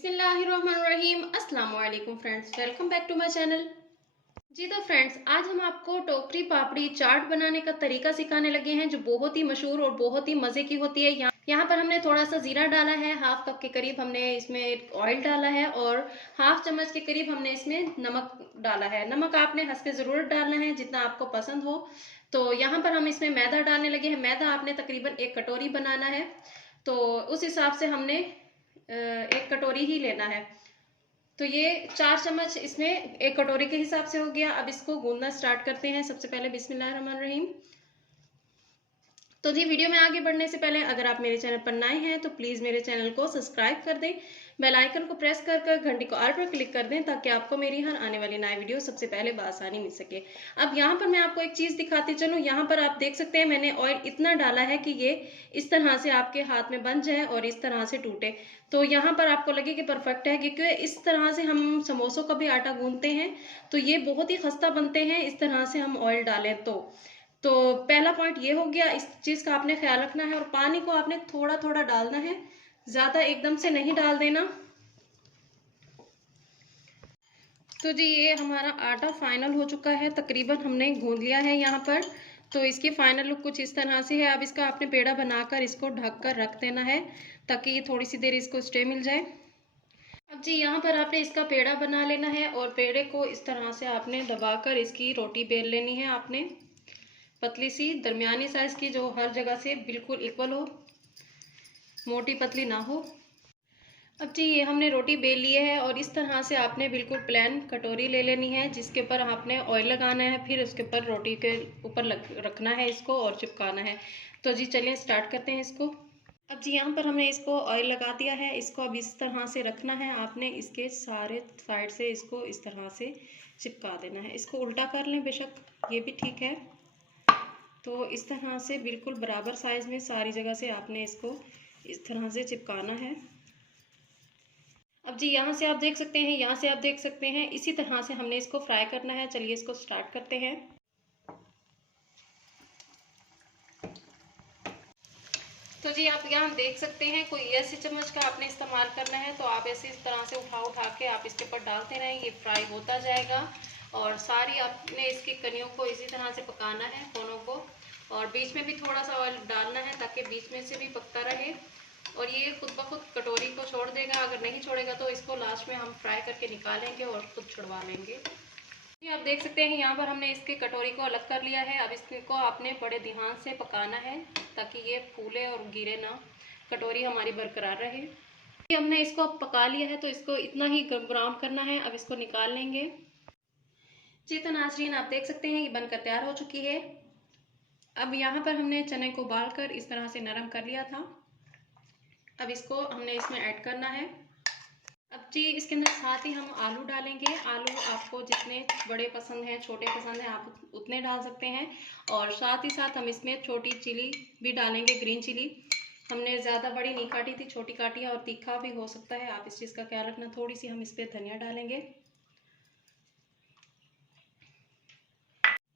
बिस्मिल्लाहिर्रहमानिर्रहीम। अस्सलाम वालेकुम friends, welcome back to my channel. जी तो फ्रेंड्स, आज हम आपको टोकरी पापड़ी चाट बनाने का तरीका सिखाने लगे हैं, जो बहुत ही मशहूर और बहुत ही मज़े की होती है। यहाँ पर हमने थोड़ा सा ज़ीरा डाला है, हाफ कप के करीब हमने इसमें ऑयल डाला है और हाफ चम्मच के करीब हमने इसमें नमक डाला है। नमक आपने हंसते ज़रूर डालना है, जितना आपको पसंद हो। तो यहाँ पर हम इसमें मैदा डालने लगे हैं। मैदा आपने तकरीबन 1 कटोरी बनाना है, तो उस हिसाब से हमने 1 कटोरी ही लेना है। तो ये 4 चम्मच इसमें 1 कटोरी के हिसाब से हो गया। अब इसको गूंदना स्टार्ट करते हैं। सबसे पहले बिस्मिल्लाहिर्रहमानिर्रहीम। तो जी, वीडियो में आगे बढ़ने से पहले अगर आप मेरे चैनल पर नए हैं तो प्लीज़ मेरे चैनल को सब्सक्राइब कर दें, बेल आइकन को प्रेस कर घंटी को ऑल पर क्लिक कर दें, ताकि आपको मेरी हर आने वाली नई वीडियो सबसे पहले बआसानी मिल सके। अब यहाँ पर मैं आपको एक चीज़ दिखाती चलूँ। यहाँ पर आप देख सकते हैं मैंने ऑयल इतना डाला है कि ये इस तरह से आपके हाथ में बन जाए और इस तरह से टूटे। तो यहाँ पर आपको लगे कि परफेक्ट है, क्योंकि इस तरह से हम समोसों का भी आटा गूंथते हैं तो ये बहुत ही खस्ता बनते हैं, इस तरह से हम ऑयल डालें तो पहला पॉइंट ये हो गया। इस चीज़ का आपने ख्याल रखना है और पानी को आपने थोड़ा थोड़ा डालना है, ज़्यादा एकदम से नहीं डाल देना। तो जी, ये हमारा आटा फाइनल हो चुका है, तकरीबन हमने गूंद लिया है यहाँ पर। तो इसकी फाइनल लुक कुछ इस तरह से है। अब इसका आपने पेड़ा बनाकर इसको ढक कर रख देना है, ताकि ये थोड़ी सी देर इसको स्टे मिल जाए। अब जी, यहाँ पर आपने इसका पेड़ा बना लेना है और पेड़े को इस तरह से आपने दबाकर इसकी रोटी बेल लेनी है। आपने पतली सी दरमियानी साइज की, जो हर जगह से बिल्कुल इक्वल हो, मोटी पतली ना हो। अब जी, ये हमने रोटी बेल ली है और इस तरह से आपने बिल्कुल प्लेन कटोरी ले लेनी है, जिसके ऊपर आपने ऑयल लगाना है, फिर उसके ऊपर रोटी के ऊपर रखना है इसको और चिपकाना है। तो जी चलिए स्टार्ट करते हैं इसको। अब जी, यहाँ पर हमने इसको ऑयल लगा दिया है। इसको अब इस तरह से रखना है आपने, इसके सारे साइड से इसको इस तरह से चिपका देना है। इसको उल्टा कर लें बेशक, ये भी ठीक है। तो इस तरह से बिल्कुल बराबर साइज में सारी जगह से आपने इसको इस तरह से चिपकाना है। अब जी, यहाँ से आप देख सकते हैं, यहाँ से आप देख सकते हैं, इसी तरह से हमने इसको फ्राई करना है। चलिए इसको स्टार्ट करते हैं। तो जी, आप यहाँ देख सकते हैं, कोई ऐसी चम्मच का आपने इस्तेमाल करना है, तो आप ऐसे इस तरह से उठा के आप इसके ऊपर डालते रहें, ये फ्राई होता जाएगा। और सारी आपने इसकी कनियों को इसी तरह से पकाना है, कोनों को, और बीच में भी थोड़ा सा ऑयल डालना है, ताकि बीच में से भी पकता रहे। और ये खुद ब खुद कटोरी को छोड़ देगा। अगर नहीं छोड़ेगा तो इसको लास्ट में हम फ्राई करके निकालेंगे और खुद छुड़वा लेंगे। ये आप देख सकते हैं, यहाँ पर हमने इसकी कटोरी को अलग कर लिया है। अब इसको आपने बड़े ध्यान से पकाना है, ताकि ये फूले और गिरे ना, कटोरी हमारी बरकरार रहे। हमने इसको पका लिया है, तो इसको इतना ही ब्राउन करना है। अब इसको निकाल लेंगे। जी तो नाज़रीन, आप देख सकते हैं ये बनकर तैयार हो चुकी है। अब यहाँ पर हमने चने को उबाल कर इस तरह से नरम कर लिया था। अब इसको हमने इसमें ऐड करना है। अब जी, इसके अंदर साथ ही हम आलू डालेंगे। आलू आपको जितने बड़े पसंद हैं, छोटे पसंद हैं, आप उतने डाल सकते हैं। और साथ ही साथ हम इसमें छोटी चिली भी डालेंगे, ग्रीन चिली। हमने ज़्यादा बड़ी नहीं काटी थी, छोटी काटी है, और तीखा भी हो सकता है, आप इस चीज़ का ख्याल रखना। थोड़ी सी हम इस पर धनिया डालेंगे।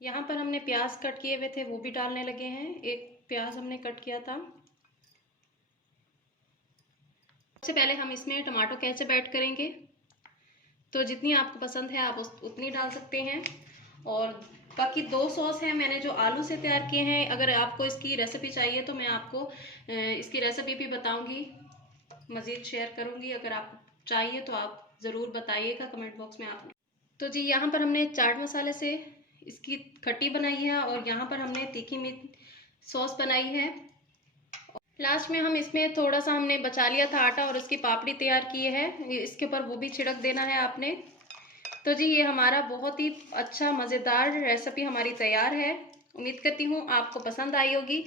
यहाँ पर हमने प्याज कट किए हुए थे, वो भी डालने लगे हैं। 1 प्याज हमने कट किया था। सबसे पहले हम इसमें टमाटो केचप ऐड करेंगे, तो जितनी आपको पसंद है आप उतनी डाल सकते हैं। और बाकी 2 सॉस हैं मैंने जो आलू से तैयार किए हैं। अगर आपको इसकी रेसिपी चाहिए तो मैं आपको इसकी रेसिपी भी बताऊंगी, मज़ीद शेयर करूंगी। अगर आपको चाहिए तो आप ज़रूर बताइएगा कमेंट बॉक्स में आप। तो जी, यहाँ पर हमने चाट मसाले से इसकी खट्टी बनाई है और यहाँ पर हमने तीखी मिर्च सॉस बनाई है। लास्ट में हम इसमें थोड़ा सा हमने बचा लिया था आटा और उसकी पापड़ी तैयार की है, इसके ऊपर वो भी छिड़क देना है आपने। तो जी, ये हमारा बहुत ही अच्छा मज़ेदार रेसिपी हमारी तैयार है। उम्मीद करती हूँ आपको पसंद आई होगी।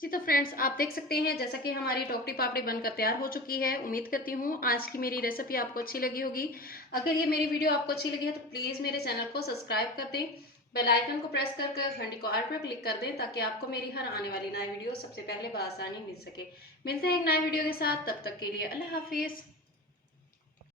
जी तो फ्रेंड्स, आप देख सकते हैं जैसा कि हमारी टोकरी पापड़ी बनकर तैयार हो चुकी है। उम्मीद करती हूँ आज की मेरी रेसिपी आपको अच्छी लगी होगी। अगर ये मेरी वीडियो आपको अच्छी लगी है तो प्लीज़ मेरे चैनल को सब्सक्राइब कर दें, बेल आइकन को प्रेस कर घंटी को ऑल पर क्लिक कर दें, ताकि आपको मेरी हर आने वाली नई वीडियो सबसे पहले बआसानी मिल सके। मिलते हैं एक नए वीडियो के साथ, तब तक के लिए अल्लाह हाफिज़।